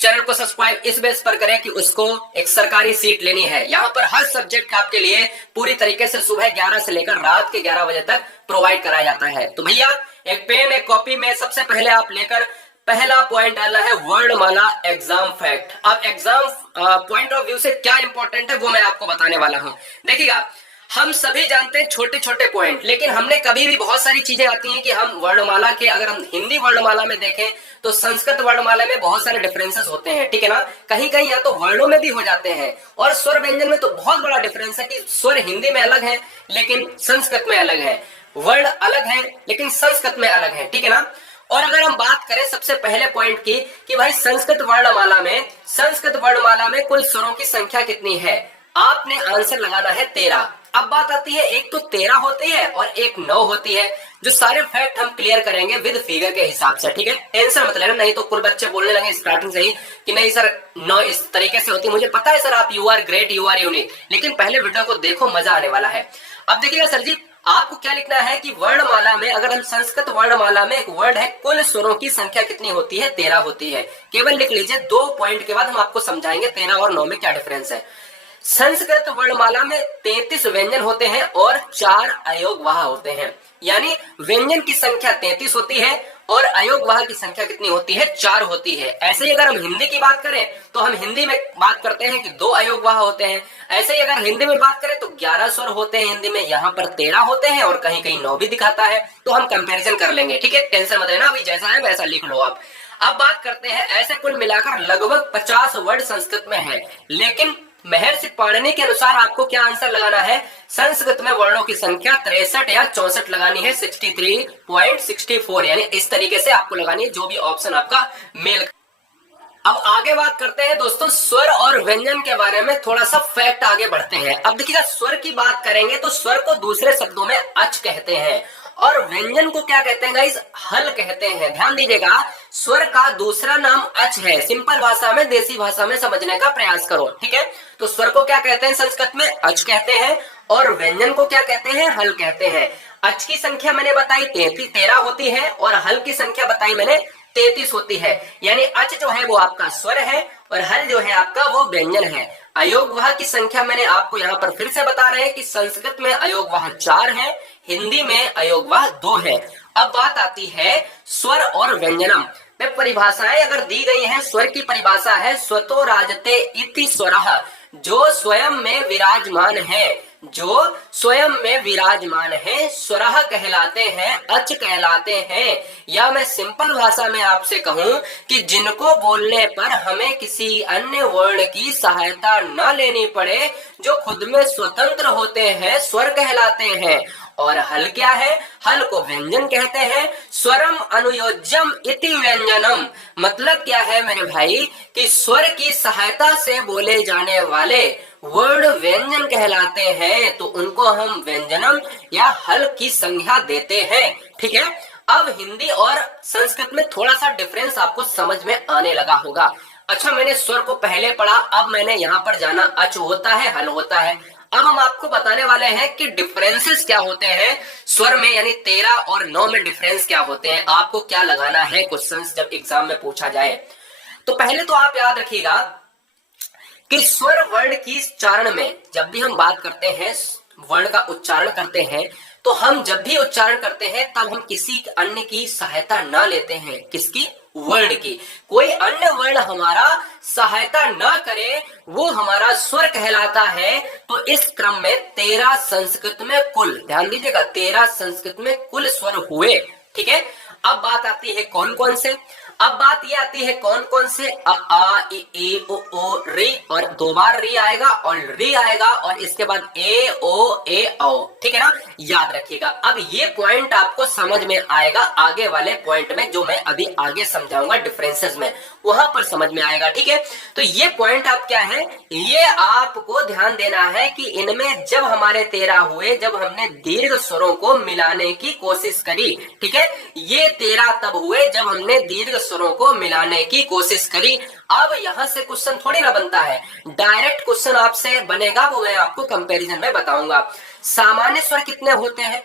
Channel को subscribe इस base पर करें कि उसको एक सरकारी सीट लेनी है। यहाँ पर हर सब्जेक्ट आपके लिए पूरी तरीके से सुबह 11 से लेकर रात के 11 बजे तक प्रोवाइड कराया जाता है। तो भैया एक पेन एक कॉपी में सबसे पहले आप लेकर पहला पॉइंट डालना है वर्णमाला एग्जाम फैक्ट। अब एग्जाम पॉइंट ऑफ व्यू से क्या इंपॉर्टेंट है वो मैं आपको बताने वाला हूं। देखिएगा, हम सभी जानते हैं छोटे छोटे पॉइंट, लेकिन हमने कभी भी बहुत सारी चीजें आती हैं कि हम वर्णमाला के, अगर हम हिंदी वर्णमाला में देखें तो संस्कृत वर्णमाला में बहुत सारे डिफरेंसेस होते हैं, ठीक है ना। कहीं कहीं या तो वर्णों में भी हो जाते हैं, और स्वर व्यंजन में तो बहुत बड़ा डिफरेंस है कि स्वर हिंदी में अलग है लेकिन संस्कृत में अलग है, वर्ण अलग है लेकिन संस्कृत में अलग है, ठीक है ना। और अगर हम बात करें सबसे पहले पॉइंट की कि भाई संस्कृत वर्णमाला में कुल स्वरों की संख्या कितनी है, आपने आंसर लगाना है 13। अब बात आती है, एक तो 13 होती है और एक 9 होती है, जो सारे फैक्ट हम क्लियर करेंगे विद फिगर के हिसाब से, ठीक है। टेंशन मत लेना, नहीं तो कुछ बच्चे बोलने लगे स्टार्टिंग से ही कि नहीं सर 9 इस तरीके से होती है। मुझे पता है सर आप you are great, you are unique, लेकिन पहले वीडियो को देखो, मजा आने वाला है। अब देखिएगा सर जी, आपको क्या लिखना है कि वर्णमाला में, अगर हम संस्कृत वर्णमाला में एक वर्ड है, कुल स्वरों की संख्या कितनी होती है, 13 होती है। केवल लिख लीजिए, 2 पॉइंट के बाद हम आपको समझाएंगे 13 और 9 में क्या डिफरेंस है। संस्कृत वर्णमाला में 33 व्यंजन होते हैं और 4 अयोगवाह होते हैं, यानी व्यंजन की संख्या 33 होती है और अयोगवाह की संख्या कितनी होती है, 4 होती है। ऐसे ही अगर हम हिंदी की बात करें तो हम हिंदी में बात करते हैं कि 2 अयोगवाह होते हैं। ऐसे ही अगर हिंदी में बात करें तो 11 स्वर होते हैं हिंदी में, यहाँ पर 13 होते हैं और कहीं कहीं 9 भी दिखाता है, तो हम कंपेरिजन कर लेंगे, ठीक है। टेंशन मत लेना, अभी जैसा है वैसा लिख लो आप। अब बात करते हैं, ऐसे कुल मिलाकर लगभग 50 वर्ड संस्कृत में है, लेकिन महर्षि पाणिनि के अनुसार आपको क्या आंसर लगाना है, संस्कृत में वर्णों की संख्या 63 या 64 लगानी है, 63.64, यानी इस तरीके से आपको लगानी है, जो भी ऑप्शन आपका मेल। अब आगे बात करते हैं दोस्तों स्वर और व्यंजन के बारे में, थोड़ा सा फैक्ट आगे बढ़ते हैं। अब देखिएगा, स्वर की बात करेंगे तो स्वर को दूसरे शब्दों में अच कहते हैं और व्यंजन को क्या कहते हैं गाइस, हल कहते हैं। ध्यान दीजिएगा, स्वर का दूसरा नाम अच है। सिंपल भाषा में, देसी भाषा में समझने का प्रयास करो, ठीक है। तो स्वर को क्या कहते हैं संस्कृत में, अच कहते हैं, और व्यंजन को क्या कहते हैं, हल कहते हैं। अच की संख्या मैंने बताई 13 होती है और हल की संख्या बताई मैंने 33 होती है, यानी अच जो है वो आपका स्वर है और हल जो है आपका वो व्यंजन है। अयोगवाह की संख्या मैंने आपको यहाँ पर फिर से बता रहे हैं कि संस्कृत में अयोगवाह 4 है, हिंदी में अयोगवाह 2 है। अब बात आती है स्वर और व्यंजनम में, परिभाषाएं अगर दी गई हैं, स्वर की परिभाषा है स्वतो राजते इति स्वरः, जो स्वयं में विराजमान है, जो स्वयं में विराजमान है, स्वरः कहलाते हैं, अच कहलाते हैं। या मैं सिंपल भाषा में आपसे कहूं कि जिनको बोलने पर हमें किसी अन्य वर्ण की सहायता न लेनी पड़े, जो खुद में स्वतंत्र होते हैं, स्वर कहलाते हैं। और हल क्या है, हल को व्यंजन कहते हैं। स्वरम अनुयोज्यम इति व्यंजनम, मतलब क्या है मेरे भाई कि स्वर की सहायता से बोले जाने वाले वर्ण व्यंजन कहलाते हैं, तो उनको हम व्यंजनम या हल की संज्ञा देते हैं, ठीक है। अब हिंदी और संस्कृत में थोड़ा सा डिफरेंस आपको समझ में आने लगा होगा। अच्छा, मैंने स्वर को पहले पढ़ा, अब मैंने यहाँ पर जाना अच होता है, हल होता है। अब हम आपको बताने वाले हैं कि डिफरेंसेस क्या होते हैं स्वर में, यानी 13 और 9 में डिफरेंस क्या होते हैं, आपको क्या लगाना है क्वेश्चंस जब एग्जाम में पूछा जाए। तो पहले तो आप याद रखिएगा कि स्वर वर्ण की उच्चारण में, जब भी हम बात करते हैं वर्ण का उच्चारण करते हैं, तो हम जब भी उच्चारण करते हैं तब हम किसी अन्य की सहायता न लेते हैं। किसकी, वर्ण की। कोई अन्य वर्ण हमारा सहायता न करे वो हमारा स्वर कहलाता है। तो इस क्रम में 13 संस्कृत में कुल, ध्यान दीजिएगा, 13 संस्कृत में कुल स्वर हुए, ठीक है। अब बात आती है कौन कौन से, अब बात ये आती है कौन कौन से, अ आ इ ई उ ओ री, और 2 बार री आएगा और री आएगा और इसके बाद ए ओ ए औ, ठीक है ना, याद रखिएगा। अब ये पॉइंट आपको समझ में आएगा आगे वाले पॉइंट में, जो मैं अभी आगे समझाऊंगा डिफरेंसेस में, वहां पर समझ में आएगा, ठीक है। तो ये पॉइंट आप क्या है, ये आपको ध्यान देना है कि इनमें जब हमारे 13 हुए, जब हमने दीर्घ स्वरों को मिलाने की कोशिश करी, ठीक है, ये 13 तब हुए जब हमने दीर्घ स्वरों को मिलाने की कोशिश करी। अब यहां से क्वेश्चन थोड़ी ना बनता है, डायरेक्ट क्वेश्चन आपसे बनेगा, वो मैं आपको कंपैरिजन में बताऊंगा। सामान्य स्वर कितने होते हैं,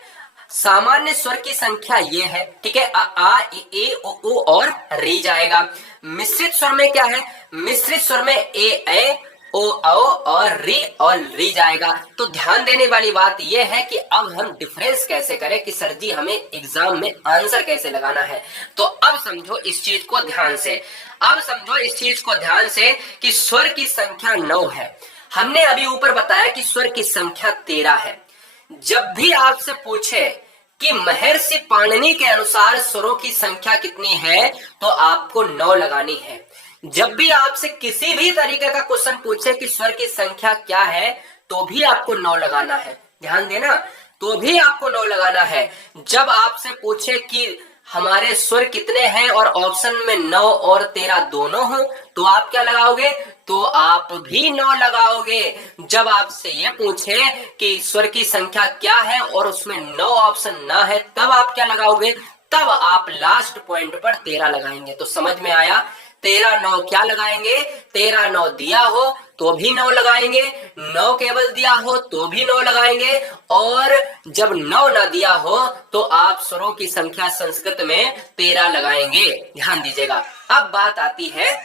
सामान्य स्वर की संख्या ये है, ठीक है, आ ए ओ और री जाएगा। मिश्रित स्वर में क्या है, मिश्रित स्वर में ए ओ और री जाएगा। तो ध्यान देने वाली बात यह है कि अब हम डिफरेंस कैसे करें कि सर जी हमें एग्जाम में आंसर कैसे लगाना है। तो अब समझो इस चीज को ध्यान से, अब समझो इस चीज को ध्यान से कि स्वर की संख्या 9 है। हमने अभी ऊपर बताया कि स्वर की संख्या 13 है। जब भी आपसे पूछे कि महर्षि पाणिनि के अनुसार स्वरों की संख्या कितनी है तो आपको 9 लगानी है। जब भी आपसे किसी भी तरीके का क्वेश्चन पूछे कि स्वर की संख्या क्या है तो भी आपको 9 लगाना है। ध्यान देना, तो भी आपको 9 लगाना है। जब आपसे पूछे कि हमारे स्वर कितने हैं और ऑप्शन में 9 और 13 दोनों हो तो आप क्या लगाओगे, तो आप भी 9 लगाओगे। जब आपसे ये पूछे कि स्वर की संख्या क्या है और उसमें 9 ऑप्शन ना है तब आप क्या लगाओगे, तब आप लास्ट पॉइंट पर 13 लगाएंगे। तो समझ में आया, 13 9 क्या लगाएंगे, 13 9 दिया हो तो भी 9 लगाएंगे, 9 केवल दिया हो तो भी 9 लगाएंगे, और जब 9 ना दिया हो तो आप स्वरों की संख्या संस्कृत में 13 लगाएंगे। ध्यान दीजिएगा। अब बात आती है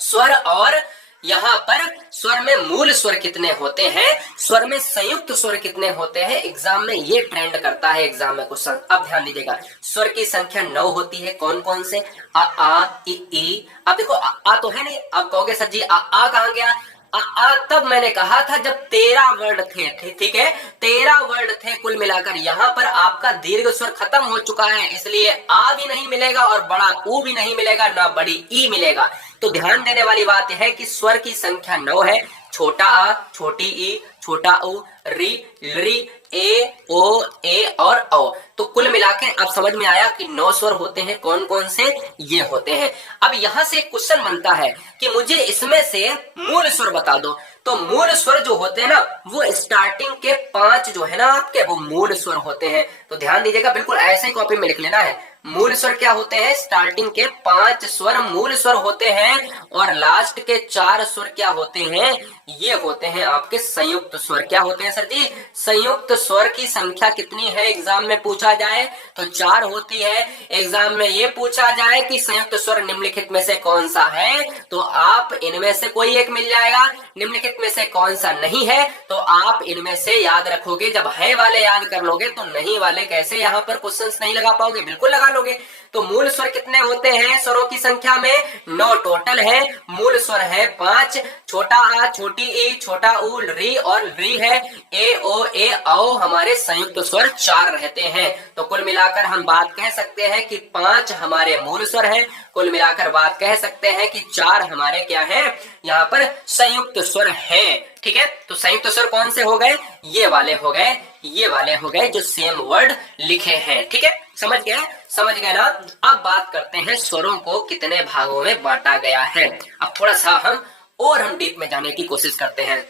स्वर, और यहाँ पर स्वर में मूल स्वर कितने होते हैं, स्वर में संयुक्त स्वर कितने होते हैं, एग्जाम में ये ट्रेंड करता है एग्जाम में क्वेश्चन। अब ध्यान दीजिएगा, स्वर की संख्या 9 होती है। कौन कौन से, आ ई। अब देखो आ तो है नहीं, अब कहोगे सर जी आ कहां गया, तब मैंने कहा था जब 13 वर्ड थे, ठीक है, 13 वर्ड थे कुल मिलाकर। यहाँ पर आपका दीर्घ स्वर खत्म हो चुका है, इसलिए आ भी नहीं मिलेगा और बड़ा ऊ भी नहीं मिलेगा, ना बड़ी ई मिलेगा। तो ध्यान देने वाली बात है कि स्वर की संख्या 9 है। छोटा आ, छोटी ई, छोटा ऊ, री, री, ए, ओ, ए और औ। तो कुल मिलाकर अब समझ में आया कि 9 स्वर होते हैं। कौन कौन से, ये होते हैं। अब यहां से क्वेश्चन बनता है कि मुझे इसमें से मूल स्वर बता दो। तो मूल स्वर जो होते हैं ना, वो स्टार्टिंग के 5 जो है ना आपके, वो मूल स्वर होते हैं। तो ध्यान दीजिएगा, बिल्कुल ऐसे ही कॉपी में लिख लेना है। मूल स्वर क्या होते हैं, स्टार्टिंग के 5 स्वर मूल स्वर होते हैं, और लास्ट के 4 स्वर क्या होते हैं, ये होते हैं आपके संयुक्त स्वर। क्या होते हैं सर जी, संयुक्त स्वर की संख्या कितनी है एग्जाम में पूछा जाए तो 4 होती है। एग्जाम में ये पूछा जाए कि संयुक्त स्वर निम्नलिखित में से कौन सा है, तो आप इनमें से कोई एक मिल जाएगा। निम्नलिखित में से कौन सा नहीं है, तो आप इनमें से याद रखोगे। जब है वाले याद कर लोगे तो नहीं वाले कैसे यहाँ पर क्वेश्चंस नहीं लगा पाओगे, बिल्कुल लगा लोगे। तो मूल स्वर कितने होते हैं स्वरों की संख्या में, 9 टोटल है। मूल स्वर है 5, छोटा आ, छोटी ई, छोटा ऊ, री और री है। ए ओ ए औ हमारे संयुक्त स्वर 4 रहते हैं। तो कुल मिलाकर हम बात कह सकते हैं कि 5 हमारे मूल स्वर हैं। कुल मिलाकर बात कह सकते हैं कि 4 हमारे क्या है, यहाँ पर संयुक्त स्वर हैं। ठीक है, तो संयुक्त स्वर कौन से हो गए, ये वाले हो गए, ये वाले हो गए जो सेम वर्ड लिखे हैं। ठीक है, समझ गए, समझ गए ना। अब बात करते हैं स्वरों को कितने भागों में बांटा गया है। अब थोड़ा सा हम डीप में जाने की कोशिश करते हैं।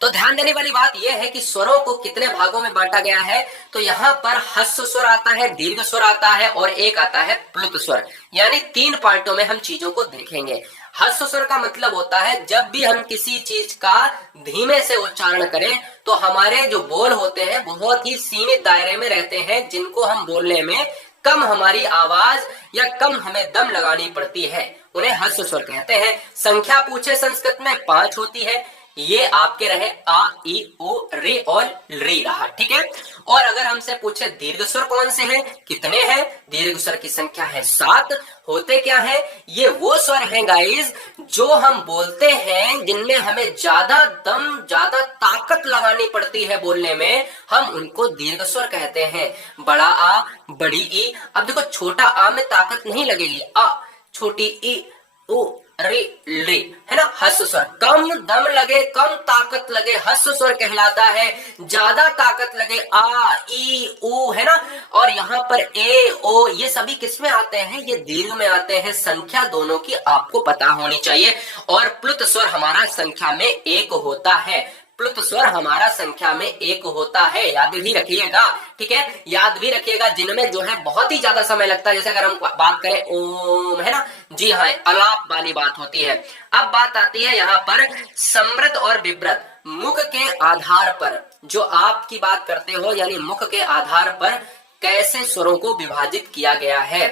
तो ध्यान देने वाली बात यह है कि स्वरों को कितने भागों में बांटा गया है। तो यहाँ पर ह्रस्व स्वर आता है, दीर्घ स्वर आता है और एक आता है प्लुत स्वर। यानी 3 पार्टों में हम चीजों को देखेंगे। ह्रस्व स्वर का मतलब होता है जब भी हम किसी चीज का धीमे से उच्चारण करें तो हमारे जो बोल होते हैं बहुत ही सीमित दायरे में रहते हैं, जिनको हम बोलने में कम हमारी आवाज या कम हमें दम लगानी पड़ती है, उन्हें ह्रस्व स्वर कहते हैं। संख्या पूछे संस्कृत में 5 होती है। ये आपके रहे आ ई ओ रे और री रहा। ठीक है, और अगर हमसे पूछे दीर्घ स्वर कौन से हैं, कितने हैं, दीर्घ स्वर की संख्या है 7। होते क्या है, ये वो स्वर हैं गाइस जो हम बोलते हैं जिनमें हमें ज्यादा दम, ज्यादा ताकत लगानी पड़ती है बोलने में, हम उनको दीर्घ स्वर कहते हैं। बड़ा आ, बड़ी ई। अब देखो छोटा आ में ताकत नहीं लगेगी, आ, छोटी ई, ओ, रे, रे, है ना। ह्रस्व स्वर कम दम लगे, कम ताकत लगे, ह्रस्व स्वर कहलाता है। ज्यादा ताकत लगे, आ ई ऊ, है ना। और यहाँ पर ए ओ ये सभी किस में आते हैं, ये दीर्घ में आते हैं। संख्या दोनों की आपको पता होनी चाहिए। और प्लुत स्वर हमारा संख्या में 1 होता है। प्लुत स्वर हमारा संख्या में 1 होता है, याद भी रखिएगा। ठीक है, याद भी रखिएगा। जिनमें जो है बहुत ही ज्यादा समय लगता है, जैसे अगर हम बात करें ओम, है ना, जी हाँ, अलाप वाली बात होती है। अब बात आती है यहाँ पर समृद्ध और विव्रत। मुख के आधार पर जो आपकी बात करते हो, यानी मुख के आधार पर कैसे स्वरों को विभाजित किया गया है।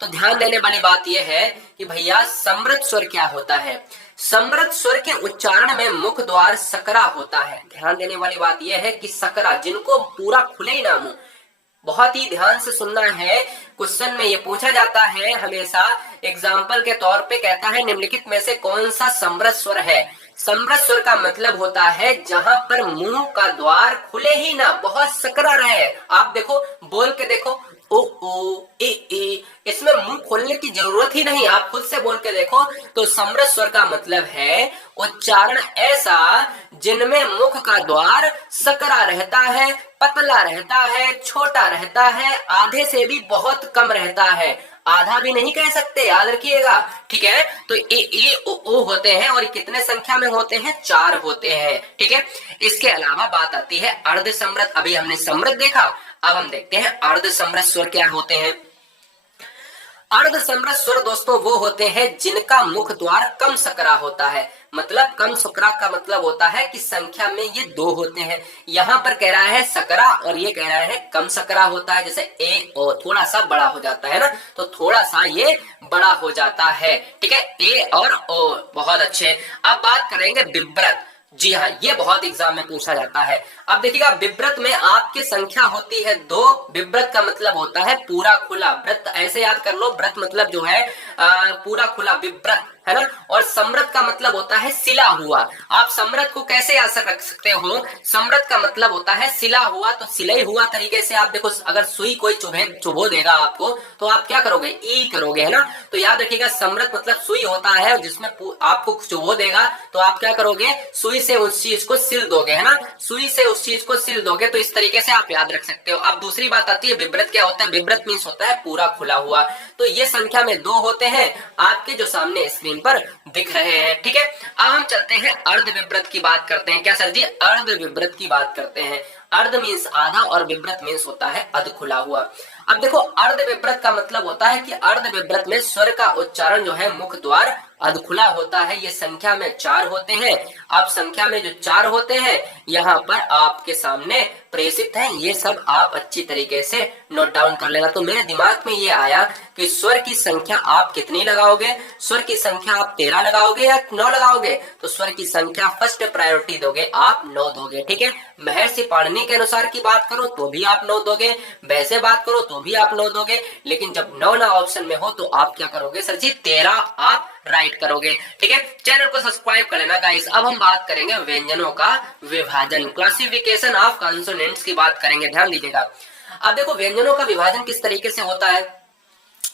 तो ध्यान देने वाली बात यह है कि भैया समृद्ध स्वर क्या होता है। समृद्ध स्वर के उच्चारण में मुख द्वार सकरा होता है। ध्यान देने वाली बात यह है कि सकरा, जिनको पूरा खुले ही ना मुंह, बहुत ही ध्यान से सुनना है। क्वेश्चन में ये पूछा जाता है हमेशा, एग्जाम्पल के तौर पे कहता है निम्नलिखित में से कौन सा समृद्ध स्वर है। समृद्ध स्वर का मतलब होता है जहां पर मुंह का द्वार खुले ही ना, बहुत सकरा रहे। आप देखो, बोल के देखो, ओ ए, इसमें मुंह खोलने की जरूरत ही नहीं, आप खुद से बोल के देखो। तो समृद्ध स्वर का मतलब है उच्चारण ऐसा जिनमें मुख का द्वार सकरा रहता है, पतला रहता है, छोटा रहता है, आधे से भी बहुत कम रहता है। आधा भी नहीं कह सकते, याद रखिएगा, ठीक है। तो ए ओ होते हैं और कितने संख्या में होते हैं, 4 होते हैं, ठीक है। इसके अलावा बात आती है अर्ध समृद्ध। अभी हमने समृद्ध देखा, अब हम देखते हैं अर्ध समृद्ध स्वर क्या होते हैं। अर्ध समृद्ध स्वर दोस्तों वो होते हैं जिनका मुख द्वार कम सकरा होता है। मतलब कम सकरा का मतलब होता है कि संख्या में ये 2 होते हैं। यहाँ पर कह रहा है सकरा और ये कह रहा है कम सकरा होता है। जैसे ए ओ थोड़ा सा बड़ा हो जाता है ना, तो थोड़ा सा ये बड़ा हो जाता है, ठीक है। ए और ओ, बहुत अच्छे। अब बात करेंगे विव्रत। जी हाँ, ये बहुत एग्जाम में पूछा जाता है। अब देखिएगा, विव्रत में आपकी संख्या होती है 2। विव्रत का मतलब होता है पूरा खुला। व्रत ऐसे याद कर लो, व्रत मतलब जो है पूरा खुला, विव्रत है ना। और समृद्ध का मतलब होता है सिला हुआ। आप समृद्ध को कैसे याद रख सकते हो, समृद्ध का मतलब होता है सिला हुआ, तो सिलाई हुआ तरीके से आप देखो। अगर सुई कोई चुभो देगा आपको, तो आप क्या करोगे, ई करोगे, है ना। तो याद रखिएगा, समृद्ध मतलब सुई होता है जिसमें आपको चुभो देगा, तो आप क्या करोगे, सुई से उस चीज को सिल दोगे, है ना। सुई से उस चीज को सिल दोगे, तो इस तरीके से आप याद रख सकते हो। अब दूसरी बात आती है विव्रत क्या होता है। विव्रत मीन्स होता है पूरा खुला हुआ। तो ये संख्या में 2 होते हैं, आपके जो सामने स्क्रीन पर दिख रहे हैं, ठीक है। अब हम चलते हैं अर्ध विव्रत की बात करते हैं। क्या सर जी, अर्ध विव्रत की बात करते हैं। अर्ध मीन्स आधा और विव्रत मीन्स होता है अध खुला हुआ। अब देखो, अर्ध विव्रत का मतलब होता है कि अर्ध विव्रत में स्वर का उच्चारण जो है मुख द्वार अधखुला होता है। ये संख्या में 4 होते हैं। अब संख्या में जो 4 होते हैं यहाँ पर आपके सामने प्रेषित हैं। ये सब आप अच्छी तरीके से नोट डाउन कर लेना। तो मेरे दिमाग में ये आया कि स्वर की संख्या आप कितनी लगाओगे। स्वर की संख्या आप 13 लगाओगे या 9 लगाओगे। तो स्वर की संख्या फर्स्ट प्रायोरिटी दोगे, आप 9 दोगे, ठीक है। महर्षि पाणिनि के अनुसार की बात करो तो भी आप 9 दोगे, वैसे बात करो तो भी आप 9 दोगे। लेकिन जब 9 ना ऑप्शन में हो तो आप क्या करोगे सर जी, 13 आप राइट करोगे, ठीक है। चैनल को सब्सक्राइब कर लेना गाइस। अब हम बात करेंगे व्यंजनों का विभाजन, क्लासिफिकेशन ऑफ कॉन्सोनेंट्स की बात करेंगे, ध्यान दीजिएगा। अब देखो, व्यंजनों का विभाजन किस तरीके से होता है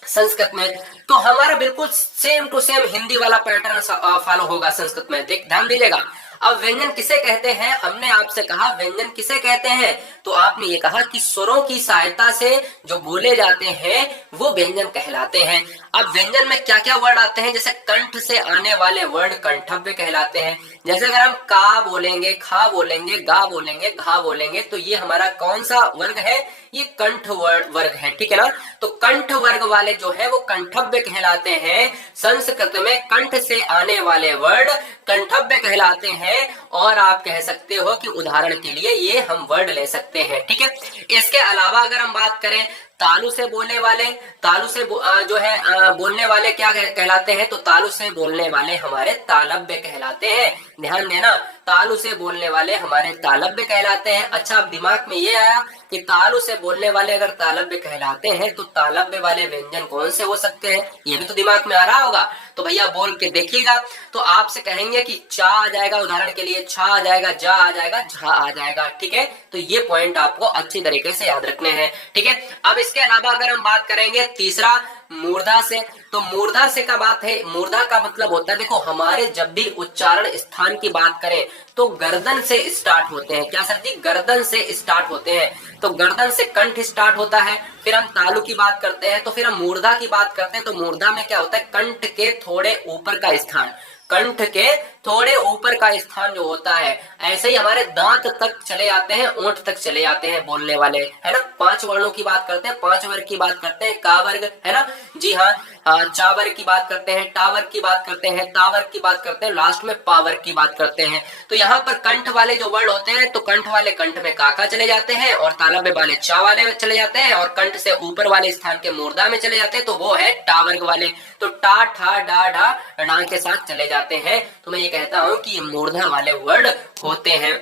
संस्कृत में, तो हमारा बिल्कुल सेम टू सेम हिंदी वाला पैटर्न फॉलो होगा संस्कृत में। ध्यान दीजिएगा। अब व्यंजन किसे कहते हैं, हमने आपसे कहा व्यंजन किसे कहते हैं, तो आपने ये कहा कि स्वरों की सहायता से जो बोले जाते हैं वो व्यंजन कहलाते हैं। अब व्यंजन में क्या क्या वर्ड आते हैं, जैसे कंठ से आने वाले वर्ड कंठव्य कहलाते हैं। जैसे अगर हम का बोलेंगे, खा बोलेंगे, गा बोलेंगे, घा बोलेंगे, तो ये हमारा कौन सा वर्ग है, ये कंठ वर्ग है, ठीक है ना। तो कंठ वर्ग वाले जो है वो कंठव्य कहलाते हैं। संस्कृत में कंठ से आने वाले वर्ड कंठव्य कहलाते हैं। और आप कह सकते हो कि उदाहरण के लिए ये हम वर्ड ले सकते हैं, ठीक है। इसके अलावा अगर हम बात करें तालु से बोलने वाले, तालु से जो है बोलने वाले क्या कहलाते हैं, तो तालु से बोलने वाले हमारे तालव्य कहलाते हैं। ध्यान देना, तालु से बोलने वाले हमारे तालव्य कहलाते हैं। अच्छा, अब दिमाग में ये आया कि तालु से बोलने वाले अगर तालव्य कहलाते हैं तो तालव्य वाले व्यंजन कौन से हो सकते हैं, ये भी तो दिमाग में आ रहा होगा। तो भैया बोल के देखिएगा। तो आपसे कहेंगे कि चा आ जाएगा, उदाहरण के लिए छा आ जाएगा, जा आ जाएगा, झा आ जाएगा, ठीक है। तो ये पॉइंट आपको अच्छी तरीके से याद रखने हैं, ठीक है। अब इसके अलावा अगर हम बात करेंगे तीसरा मूर्धा से, तो मूर्धा से का बात है, मूर्धा का मतलब होता है, देखो हमारे जब भी उच्चारण स्थान की बात करें तो गर्दन से स्टार्ट होते हैं। क्या सर जी, गर्दन से स्टार्ट होते हैं। तो गर्दन से कंठ स्टार्ट होता है, फिर हम तालु की बात करते हैं, तो फिर हम मूर्धा की बात करते हैं। तो मूर्धा में क्या होता है, कंठ के थोड़े ऊपर का स्थान, कंठ के थोड़े ऊपर का स्थान जो होता है, ऐसे ही हमारे दांत तक चले आते हैं, ओंठ तक चले जाते हैं बोलने वाले, है ना। 5 वर्णों की बात करते हैं, 5 वर्ग की बात करते हैं, का वर्ग, है ना। जी हाँ, चावर की बात करते हैं, टावर की बात करते हैं, तावर की बात करते हैं, लास्ट में पावर की बात करते हैं। तो यहाँ पर कंठ वाले जो वर्ड होते हैं, तो कंठ वाले कंठ में काका चले जाते हैं, और तालव्य वाले चा वाले चले जाते हैं, और कंठ से ऊपर वाले स्थान के मूर्धा में चले जाते हैं, तो वो है टावर्ग वाले। तो टा ठा डा ढा णा के साथ चले जाते हैं। तो मैं ये कहता हूं कि ये मूर्धा वाले वर्ड होते हैं।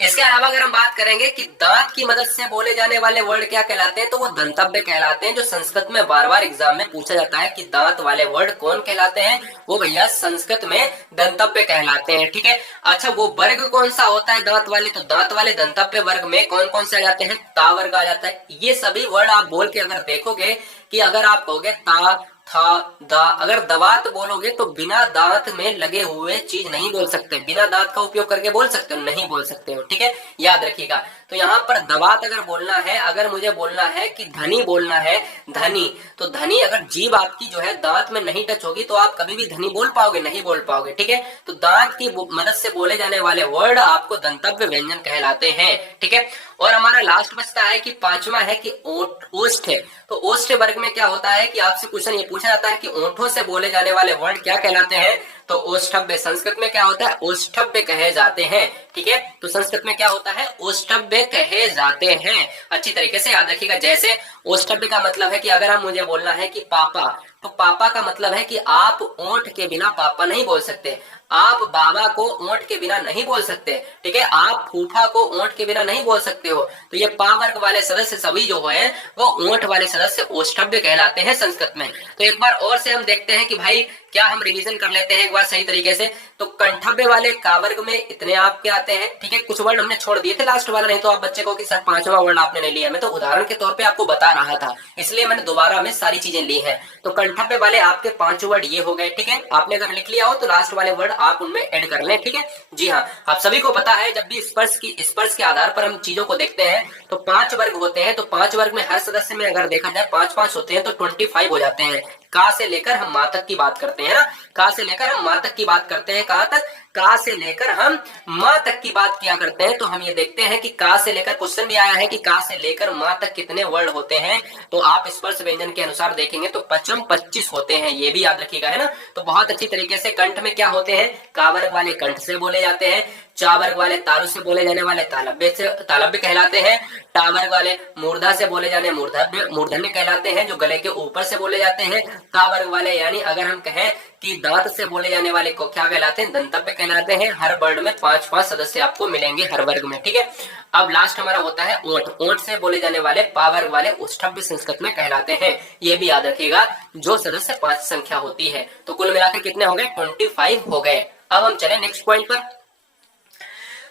इसके अलावा अगर हम बात करेंगे कि दांत की मदद से बोले जाने वाले वर्ड क्या कहलाते हैं, तो वो दंतव्य कहलाते हैं, जो संस्कृत में बार बार एग्जाम में पूछा जाता है कि दांत वाले वर्ड कौन कहलाते हैं, वो भैया संस्कृत में दंतव्य कहलाते हैं। ठीक है, अच्छा वो वर्ग कौन सा होता है दांत वाले, तो दांत वाले दंतव्य वर्ग में कौन कौन से आ जाते हैं, ता वर्ग आ जाता है। ये सभी वर्ड आप बोल के अगर देखोगे कि अगर आप कहोगे ता था दा, अगर दवात बोलोगे तो बिना दांत में लगे हुए चीज नहीं बोल सकते, बिना दांत का उपयोग करके बोल सकते हो, नहीं बोल सकते हो। ठीक है, याद रखिएगा। तो यहाँ पर दवात अगर बोलना है, अगर मुझे बोलना है कि धनी बोलना है, धनी, तो धनी अगर जीभ आपकी जो है दांत में नहीं टच होगी तो आप कभी भी धनी बोल पाओगे, नहीं बोल पाओगे। ठीक है, तो दांत की मदद से बोले जाने वाले वर्ड आपको दंतव्य व्यंजन कहलाते हैं। ठीक है, और हमारा लास्ट बचता है कि 5वां है कि ओष्ठ है। तो ओष्ठ वर्ग में क्या होता है कि आपसे क्वेश्चन ये पूछा जाता है कि ओंठों से बोले जाने वाले वर्ड क्या कहलाते हैं, तो ओष्ठव्य संस्कृत में क्या होता है, ओष्ठव्य कहे जाते हैं। ठीक है, तो संस्कृत में क्या होता है, ओष्ठव्य कहे जाते हैं। अच्छी तरीके से याद रखिएगा। जैसे ओष्ठव्य का मतलब है कि अगर हम मुझे बोलना है कि पापा, तो पापा का मतलब है कि आप ओंठ के बिना पापा नहीं बोल सकते, आप बाबा को ओंठ के बिना नहीं बोल सकते। ठीक है, आप फूफा को ओंठ के बिना नहीं बोल सकते हो। तो ये पा वर्ग वाले सदस्य सभी जो है वो ओंठ वाले सदस्य ओष्ठव्य कहलाते हैं संस्कृत में। तो एक बार और से हम देखते हैं कि भाई क्या हम रिवीजन कर लेते हैं एक बार सही तरीके से। तो कंठव्य वाले का वर्ग में इतने आपके आते हैं। ठीक है, कुछ वर्ड हमने छोड़ दिए थे लास्ट वाला, नहीं तो आप बच्चे को कि सर 5वां वर्ड आपने नहीं लिया। मैं तो उदाहरण के तौर पे आपको बता रहा था, इसलिए मैंने दोबारा में सारी चीजें ली हैं। तो कंठव्य वाले आपके 5 वर्ड ये हो गए। ठीक है, आपने अगर लिख लिया हो तो लास्ट वाले वर्ड आप उनमें ऐड कर लें। ठीक है, जी हाँ, आप सभी को पता है जब भी स्पर्श के आधार पर हम चीजों को देखते हैं तो 5 वर्ग होते हैं। तो 5 वर्ग में हर सदस्य में अगर देखा जाए 5-5 होते हैं, तो 25 हो जाते हैं। का से लेकर हम माँ तक की बात करते हैं ना, का से लेकर हम माँ तक की बात करते हैं। कहां तक, का से लेकर हम माँ तक की बात किया करते हैं। तो हम ये देखते हैं कि का से लेकर, क्वेश्चन भी आया है कि का से लेकर माँ तक कितने वर्ड होते हैं, तो आप स्पर्श व्यंजन के अनुसार देखेंगे तो 25 होते हैं, ये भी याद रखिएगा, है ना। तो बहुत अच्छी तरीके से कंठ में क्या होते हैं, का वर्ग वाले कंठ से बोले जाते हैं, चा वर्ग वाले तालु से बोले जाने वाले तालव्य कहलाते हैं, टा वर्ग वाले मूर्धा से बोले जाने मूर्धन्य कहलाते हैं, जो गले के ऊपर से बोले जाते हैं। का वर्ग वाले यानी अगर हम कहें कि दांत से बोले जाने वाले को क्या कहलाते हैं, दंतव्य कहलाते हैं। हर वर्ड में 5-5 सदस्य आपको मिलेंगे हर वर्ग में। ठीक है, अब लास्ट हमारा होता है ओंठ। ओंठ से बोले जाने वाले पा वर्ग वाले ओष्ठव्य संस्कृत में कहलाते हैं। ये भी याद रखिएगा, जो सदस्य 5 संख्या होती है। तो कुल मिलाकर कितने हो गए, 25 हो गए। अब हम चले नेक्स्ट पॉइंट पर,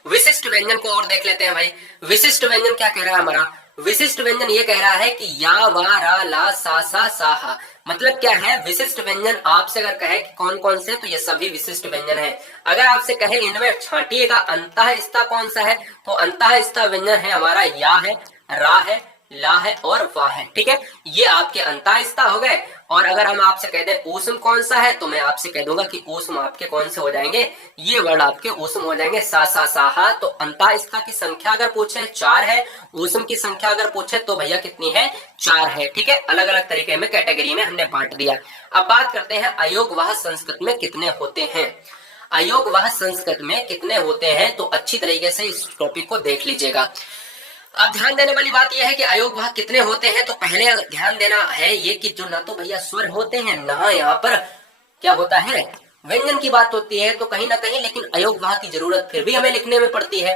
विशिष्ट व्यंजन को और देख लेते हैं भाई। विशिष्ट व्यंजन क्या कह रहा है हमारा, विशिष्ट व्यंजन ये कह रहा है कि या वा रा ला सा सा सा हा। मतलब क्या है, विशिष्ट व्यंजन आपसे अगर कहे कि कौन कौन से, तो ये सभी विशिष्ट व्यंजन है। अगर आपसे कहे इनमें छांटिएगा अंतःस्था कौन सा है, तो अंतःस्था व्यंजन है हमारा या है, रा है, ला है और वाह है। ठीक है, ये आपके अंतःस्था हो गए। और अगर हम आपसे कह दें ऊष्म कौन सा है, तो मैं आपसे कह दूंगा कि ऊष्म आपके कौन से हो जाएंगे, ये वर्ड आपके ऊष्म हो जाएंगे, सा सा साहा। तो अंतःस्था की संख्या अगर पूछे 4 है, ऊष्म की संख्या अगर पूछे तो भैया कितनी है, 4 है। ठीक है, अलग अलग तरीके में कैटेगरी में हमने बांट दिया। अब बात करते हैं अयोगवाह संस्कृत में कितने होते हैं। अयोगवाह संस्कृत में कितने होते हैं, तो अच्छी तरीके से इस टॉपिक को देख लीजिएगा। अब ध्यान देने वाली बात यह है कि अयोगवाह कितने होते हैं। तो पहले ध्यान देना है ये कि जो ना तो भैया स्वर होते हैं, ना यहाँ पर क्या होता है, व्यंजन की बात होती है। तो कहीं ना कहीं लेकिन अयोगवाह की जरूरत फिर भी हमें लिखने में पड़ती है।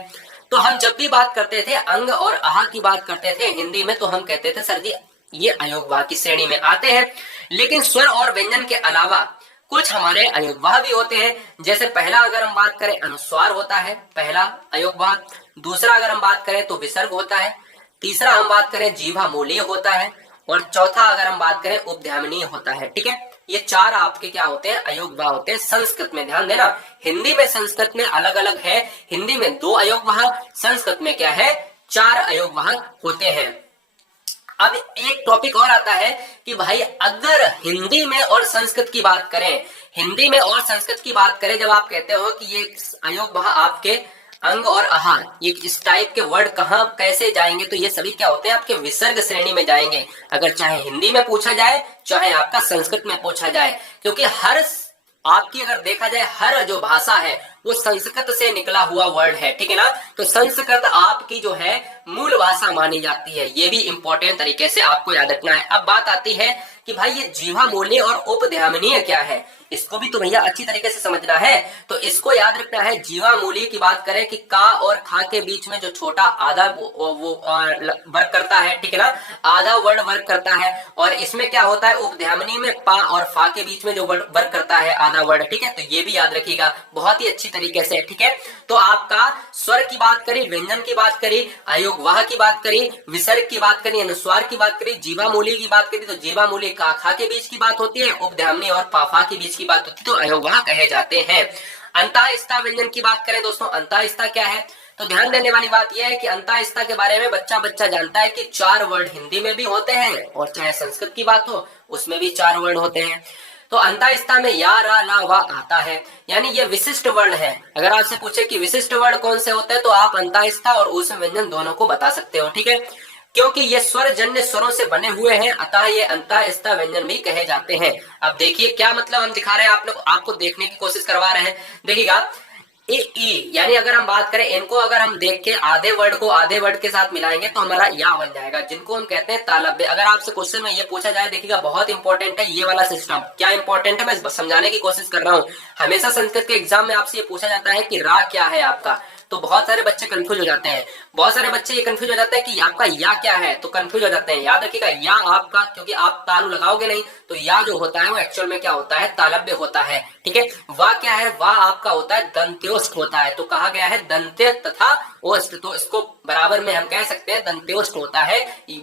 तो हम जब भी बात करते थे अंग और आह की बात करते थे हिंदी में, तो हम कहते थे सर जी ये अयोगवाह की श्रेणी में आते हैं। लेकिन स्वर और व्यंजन के अलावा कुछ हमारे अयोगवाह भी होते हैं। जैसे पहला अगर हम बात करें अनुस्वार होता है, पहला अयोगवाह। दूसरा अगर हम बात करें तो विसर्ग होता है। तीसरा हम बात करें जीवा मूलीय होता है। और चौथा अगर हम बात करें उपध्यामनीय होता है। ठीक है, ये 4 आपके क्या होते हैं, अयोगवाह होते हैं संस्कृत में। ध्यान देना, हिंदी में संस्कृत में अलग अलग है। हिंदी में 2 अयोगवाह, संस्कृत में क्या है, 4 अयोगवाह होते हैं। अब एक टॉपिक और आता है कि भाई अगर हिंदी में और संस्कृत की बात करें, हिंदी में और संस्कृत की बात करें, जब आप कहते हो कि ये अयोग वह आपके अंग और आहार, ये इस टाइप के वर्ड कहाँ कैसे जाएंगे, तो ये सभी क्या होते हैं आपके विसर्ग श्रेणी में जाएंगे, अगर चाहे हिंदी में पूछा जाए चाहे आपका संस्कृत में पूछा जाए, क्योंकि हर आपकी अगर देखा जाए हर जो भाषा है वो संस्कृत से निकला हुआ वर्ड है, ठीक है ना। तो संस्कृत आपकी जो है मूल भाषा मानी जाती है, ये भी इंपॉर्टेंट तरीके से आपको याद रखना है। अब बात आती है कि भाई ये जीवामूल्य और उपध्यामनीय क्या है, इसको भी तो भैया अच्छी तरीके से समझना है। तो इसको याद रखना है, जीवामूल्य की बात करें कि का और खा के बीच में जो छोटा आधा वो वर्क करता है, ठीक है ना, आधा वर्ड वर्क करता है। और इसमें क्या होता है, उपध्यामनी में पा और फा के बीच में जो वर्ड वर्क करता है आधा वर्ड, ठीक है। तो ये भी याद रखिएगा बहुत ही अच्छी तरीके से, ठीक है। तो आपका स्वर की बात करी, व्यंजन की बात करी, अयोगवाह की बात करी, विसर्ग की बात करी, अनुस्वार की बात करी, जीवामूल्य की बात करी, तो जीवामूल्य का खा के बीच की बात होती है, उपध्यामनी और पाफा के बीच की बात होती है, तो अयोगवाह कहे जाते हैं। अंतःस्था व्यंजन की बात करें दोस्तों, अंतःस्था क्या है, तो ध्यान देने वाली बात यह है कि अंतःस्था के बारे में बच्चा जानता है कि 4 वर्ड हिंदी में भी होते हैं और चाहे संस्कृत की बात हो उसमें भी 4 वर्ड होते हैं। तो अंतःस्था में या, रा, ला, वा आता है, यानी ये विशिष्ट वर्ण है। अगर आपसे पूछे कि विशिष्ट वर्ण कौन से होते हैं तो आप अंतःस्था और ऊष्म व्यंजन दोनों को बता सकते हो, ठीक है। क्योंकि ये स्वर जन्य स्वरों से बने हुए हैं, अतः ये अंतःस्था व्यंजन भी कहे जाते हैं। अब देखिए क्या मतलब हम दिखा रहे हैं, आप लोग आपको देखने की कोशिश करवा रहे हैं। देखिएगा ए ई, यानी अगर हम बात करें इनको, अगर हम देख के आधे वर्ड को आधे वर्ड के साथ मिलाएंगे तो हमारा या बन जाएगा, जिनको हम कहते हैं तालव्य। अगर आपसे क्वेश्चन में ये पूछा जाए, देखिएगा बहुत इंपॉर्टेंट है ये वाला सिस्टम। क्या इंपॉर्टेंट है, मैं समझाने की कोशिश कर रहा हूँ। हमेशा संस्कृत के एग्जाम में आपसे ये पूछा जाता है कि रा क्या है आपका, तो बहुत सारे बच्चे कंफ्यूज हो जाते हैं, बहुत सारे बच्चे ये कंफ्यूज हो जाते हैं कि आपका या क्या है, तो कंफ्यूज हो जाते हैं। याद रखिएगा या आपका, क्योंकि आप तालु लगाओगे नहीं, तो या जो होता है वो एक्चुअल में क्या होता है, तालव्य होता है, ठीक है। वाह क्या है, वाह आपका होता है दंत्योष्ठ होता है, तो कहा गया है दंत्य तथा ओष्ठ, तो इसको बराबर में हम कह सकते हैं दंत्योष्ठ होता है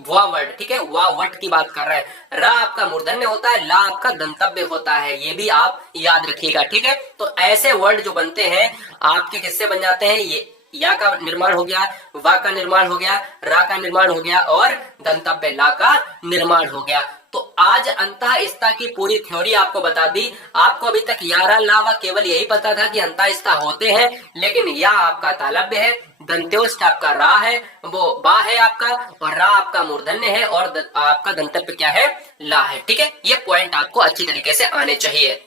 वाह वर्ड, ठीक है। वाह वट की बात कर रहे हैं। रा आपका मूर्धन्य होता है, ला आपका दंतव्य होता है, ये भी आप याद रखिएगा, ठीक है। तो ऐसे वर्ड जो बनते हैं आपके किससे बन जाते हैं, ये या का निर्माण हो गया, वा का निर्माण हो गया, रा का निर्माण हो गया और दंतव्य ला का निर्माण हो गया। तो आज अंतःस्था की पूरी थ्योरी आपको बता दी। आपको अभी तक यारा लावा केवल यही पता था कि अंतःस्था होते हैं, लेकिन या आपका तालव्य है, दंत्योष्ठ आपका रा है, वो बा है आपका, और रा आपका मूर्धन्य है, और आपका दंतव्य क्या है, ला है, ठीक है। ये पॉइंट आपको अच्छी तरीके से आने चाहिए।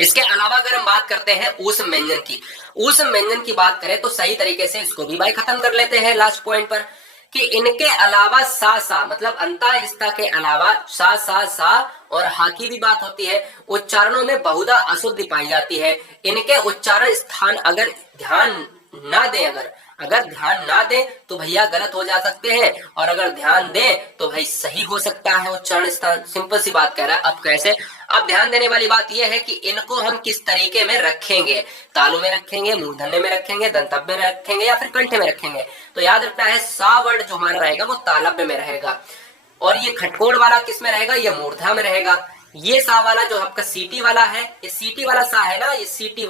इसके अलावा अगर हम बात करते हैं ऊष्म व्यंजन की, ऊष्म व्यंजन की बात करें तो सही तरीके से इसको भी भाई खत्म कर लेते हैं लास्ट पॉइंट पर, कि इनके अलावा सा मतलब अंतःस्था के अलावा सा और हा की भी बात होती है, उच्चारणों में बहुधा अशुद्धि पाई जाती है। इनके उच्चारण स्थान अगर ध्यान ना दे, अगर ध्यान ना दे तो भैया गलत हो जा सकते हैं, और अगर ध्यान दे तो भाई सही हो सकता है उच्चारण स्थान। सिंपल सी बात कह रहा है। अब कैसे, अब ध्यान देने वाली बात यह है कि इनको हम किस तरीके में रखेंगे, तालु में रखेंगे, मूर्धन्य में रखेंगे, दंतव्य में रखेंगे या फिर कंठ में रखेंगे। तो याद रखना है सा वर्ड जो हमारा रहेगा वो तालव्य में रहेगा, और ये खटकोड़ वाला किस में रहेगा, ये मूर्धा में रहेगा। ये सा वाला जो आपका सीटी वाला है, ये सीटी वाला सा है ना, ये सीटी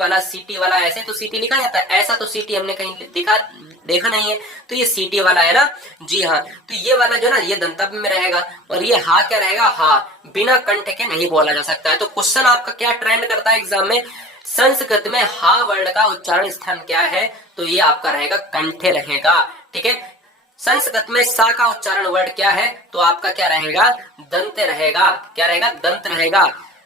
वाला ऐसे तो सीटी लिखा जाता है, ऐसा तो सीटी हमने कहीं देखा नहीं है, तो ये सीटी वाला है ना, जी हाँ। तो ये वाला जो ना ये दंतव्य में रहेगा, और ये हा क्या रहेगा, हा बिना कंठ के नहीं बोला जा सकता है। तो क्वेश्चन आपका क्या ट्रेंड करता है एग्जाम में, संस्कृत में हा वर्ड का उच्चारण स्थान क्या है, तो ये आपका रहेगा कंठे रहेगा, ठीक है। संस्कृत में सा का उच्चारण वर्ड क्या है, तो आपका क्या रहेगा, दंत रहेगा, क्या रहेगा, दंत रहेगा।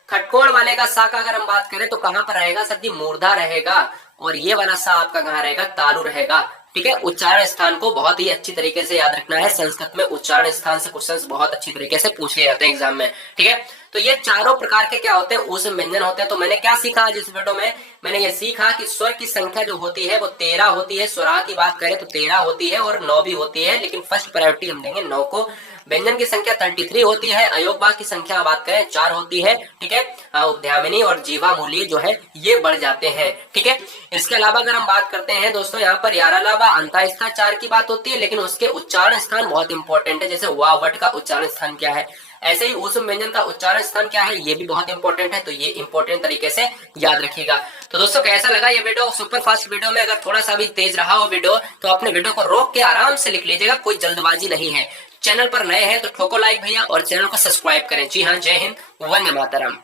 खटकोड़ वाले का सा का अगर हम बात करें तो कहां पर रहेगा सर जी, मूर्धा रहेगा, और ये वाला सा आपका कहां रहेगा, तालु रहेगा, ठीक है। उच्चारण स्थान को बहुत ही अच्छी तरीके से याद रखना है। संस्कृत में उच्चारण स्थान से क्वेश्चंस बहुत अच्छी तरीके से पूछे जाते हैं एग्जाम में, ठीक है। तो ये चारों प्रकार के क्या होते हैं, ऊष्म व्यंजन होते हैं। तो मैंने क्या सीखा आज इस वीडियो में, मैंने ये सीखा कि स्वर की संख्या जो होती है वो 13 होती है। स्वरा की बात करें तो 13 होती है और 9 भी होती है, लेकिन फर्स्ट प्रायोरिटी हम देंगे 9 को। व्यंजन की संख्या 33 होती है। अयोगवाह की संख्या बात करें 4 होती है, ठीक है। उपध्यामिनी और जीवामूल्य जो है ये बढ़ जाते हैं, ठीक है। इसके अलावा अगर हम बात करते हैं दोस्तों, यहाँ पर यारा लावा अंतःस्था 4 की बात होती है, लेकिन उसके उच्चारण स्थान बहुत इंपॉर्टेंट है। जैसे वाह वट का उच्चारण स्थान क्या है, ऐसे ही ऊष्म व्यंजन का उच्चारण स्थान क्या है, ये भी बहुत इंपॉर्टेंट है। तो ये इंपॉर्टेंट तरीके से याद रखिएगा। तो दोस्तों कैसा लगा ये वीडियो, सुपर फास्ट वीडियो में अगर थोड़ा सा भी तेज रहा हो वीडियो तो अपने वीडियो को रोक के आराम से लिख लीजिएगा, कोई जल्दबाजी नहीं है। चैनल पर नए हैं तो ठोको लाइक भैया, और चैनल को सब्सक्राइब करें। जी हाँ, जय हिंद, वंदे मातरम।